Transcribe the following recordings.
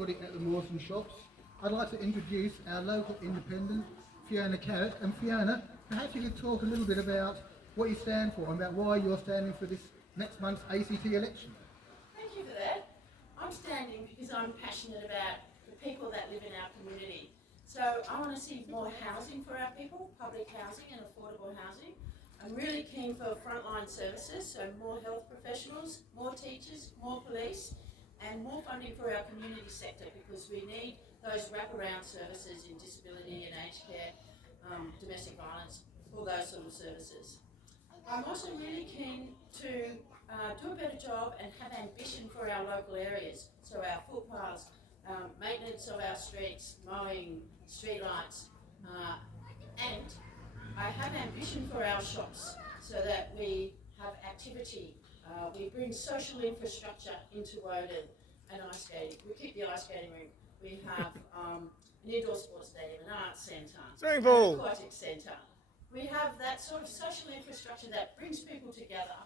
everybody at the Mawson shops. I'd like to introduce our local independent, Fiona Carrick. And Fiona, perhaps you could talk a little bit about what you stand for and about why you're standing for this next month's ACT election. Thank you for that. I'm standing because I'm passionate about the people that live in our community. So I want to see more housing for our people, public housing and affordable housing. I'm really keen for frontline services, so more health professionals, more teachers, more police, and more funding for our community sector because we need those wraparound services in disability and aged care, domestic violence, all those sort of services. I'm also really keen to do a better job and have ambition for our local areas, so our footpaths, maintenance of our streets, mowing, streetlights, and I have ambition for our shops so that we have activity. We bring social infrastructure into Woden and ice skating. We keep the ice skating rink. We have an indoor sports stadium, an arts centre, an aquatic centre. We have that sort of social infrastructure that brings people together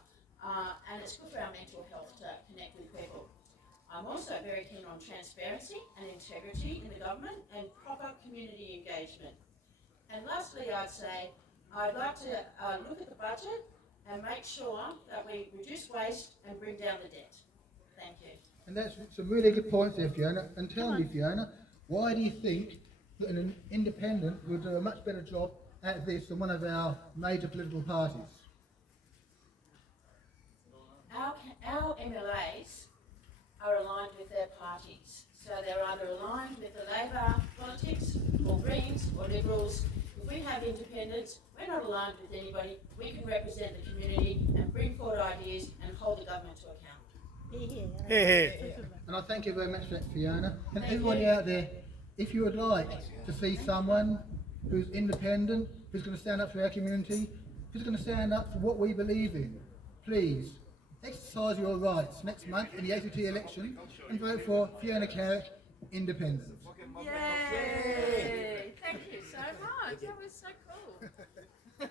and it's good for our mental health to connect with people. I'm also very keen on transparency and integrity in the government and proper community engagement. And lastly, I'd say I'd like to look at the budget and make sure that we reduce waste and bring down the debt. Thank you. And that's some really good points there, Fiona. And tell me, Fiona, why do you think that an independent would do a much better job at this than one of our major political parties? Our MLAs are aligned with their parties. So they're either aligned with the Labor politics or Greens or Liberals. If we have independents, we're not aligned with anybody. We can represent the community and bring forward ideas and hold the government to account. And I thank you very much for that, Fiona. And everybody out there, if you would like to see someone who's independent, who's going to stand up for our community, who's going to stand up for what we believe in, please exercise your rights next month in the ACT election and vote for Fiona Carrick, Independent. Yay! Thank you so much. That was so cool.